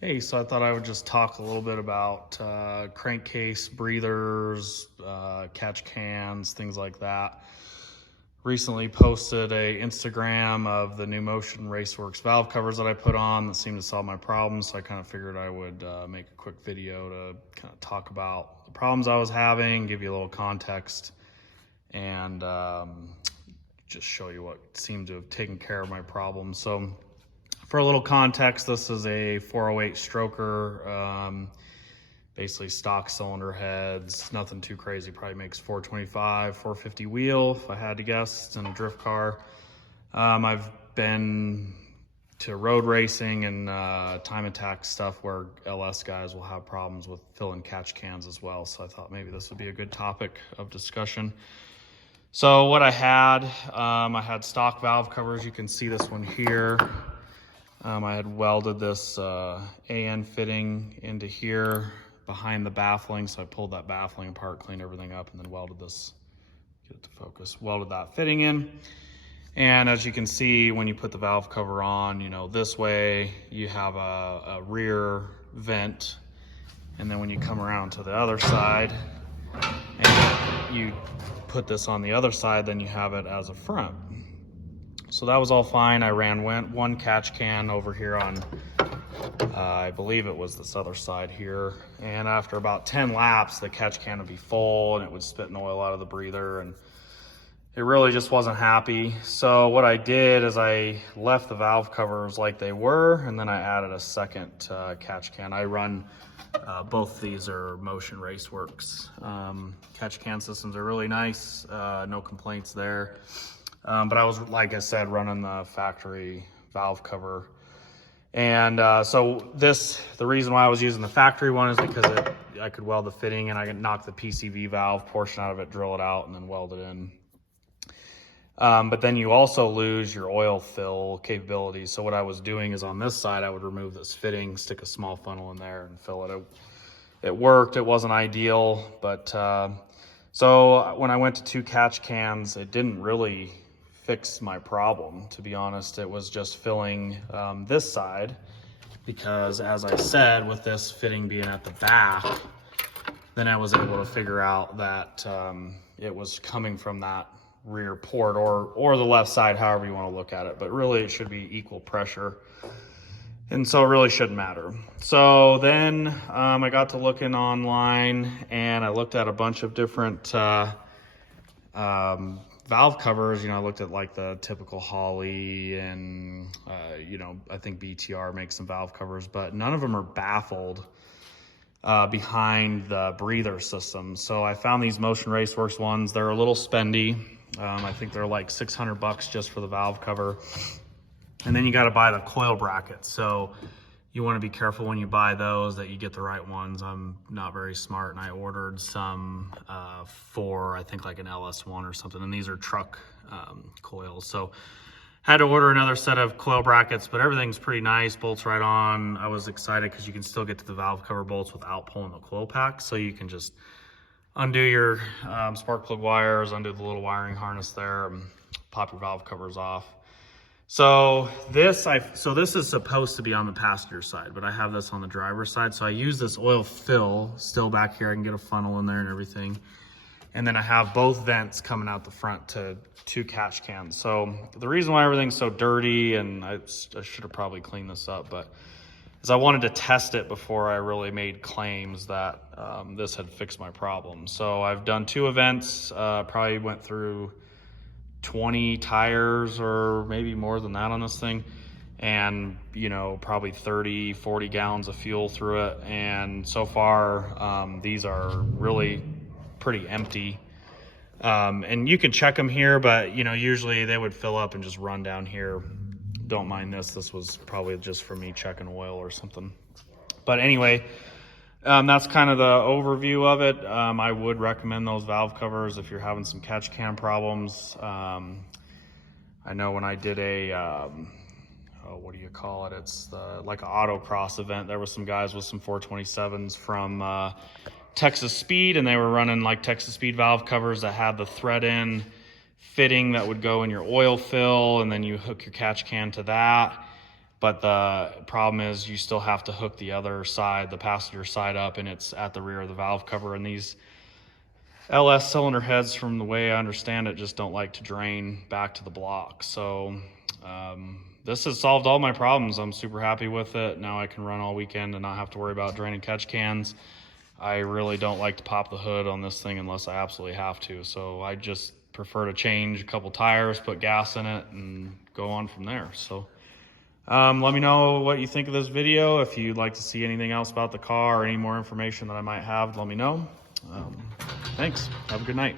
Hey, so I thought I would just talk a little bit about crankcase breathers, catch cans, things like that. Recently posted a Instagram of the new Motion Raceworks valve covers that I put on that seemed to solve my problems. So I kind of figured I would make a quick video to kind of talk about the problems I was having, give you a little context, and just show you what seemed to have taken care of my problem. So for a little context, this is a 408 stroker, basically stock cylinder heads, nothing too crazy, probably makes 425, 450 wheel, if I had to guess. It's in a drift car. I've been to road racing and time attack stuff where LS guys will have problems with filling catch cans as well. So I thought maybe this would be a good topic of discussion. So what I had stock valve covers. You can see this one here. I had welded this AN fitting into here behind the baffling. So I pulled that baffling apart, cleaned everything up, and then welded this, get it to focus, welded that fitting in. And as you can see, when you put the valve cover on, you know, this way you have a rear vent. And then when you come around to the other side and you put this on the other side, then you have it as a front. So that was all fine. I ran one catch can over here on, I believe it was this other side here. And after about 10 laps, the catch can would be full and it would spit oil out of the breather, and it really just wasn't happy. So what I did is I left the valve covers like they were, and then I added a second catch can. I run, both these are Motion Raceworks. Catch can systems are really nice, no complaints there. But I was, like I said, running the factory valve cover. And so the reason why I was using the factory one is because I could weld the fitting and I could knock the PCV valve portion out of it, drill it out, and then weld it in. But then you also lose your oil fill capabilities. So what I was doing is on this side, I would remove this fitting, stick a small funnel in there and fill it. It worked. It wasn't ideal, but so when I went to 2 catch cans, it didn't really fix my problem, to be honest. It was just filling this side, because as I said, with this fitting being at the back, then I was able to figure out that it was coming from that rear port or the left side, however you want to look at it, but really it should be equal pressure, and so it really shouldn't matter. So then I got to looking online and I looked at a bunch of different valve covers. You know, I looked at like the typical Holley and you know, I think BTR makes some valve covers, but none of them are baffled behind the breather system. So I found these Motion Raceworks ones. They're a little spendy. I think they're like $600 just for the valve cover. And then you got to buy the coil brackets. So you want to be careful when you buy those that you get the right ones. I'm not very smart, and I ordered some for, I think, like an LS1 or something. And these are truck coils. So had to order another set of coil brackets, but everything's pretty nice. Bolts right on. I was excited because you can still get to the valve cover bolts without pulling the coil pack. So you can just undo your spark plug wires, undo the little wiring harness there, and pop your valve covers off. So this is supposed to be on the passenger side, but I have this on the driver's side. So I use this oil fill still back here. I can get a funnel in there and everything. And then I have both vents coming out the front to 2 catch cans. So the reason why everything's so dirty, and I should have probably cleaned this up, but is I wanted to test it before I really made claims that this had fixed my problem. So I've done 2 events, probably went through 20 tires or maybe more than that on this thing, and you know, probably 30-40 gallons of fuel through it. And so far these are really pretty empty, and you can check them here, but you know, usually they would fill up and just run down here. Don't mind this was probably just for me checking oil or something. But anyway, that's kind of the overview of it. I would recommend those valve covers if you're having some catch can problems. I know when I did a what do you call it? It's like an autocross event. There was some guys with some 427s from Texas Speed, and they were running like Texas Speed valve covers that had the thread-in fitting that would go in your oil fill, and then you hook your catch can to that. But the problem is you still have to hook the other side, the passenger side, up, and it's at the rear of the valve cover. And these LS cylinder heads, from the way I understand it, just don't like to drain back to the block. So this has solved all my problems. I'm super happy with it. Now I can run all weekend and not have to worry about draining catch cans. I really don't like to pop the hood on this thing unless I absolutely have to. So I just prefer to change a couple tires, put gas in it, and go on from there. So let me know what you think of this video. If you'd like to see anything else about the car or any more information that I might have, let me know. Thanks. Have a good night.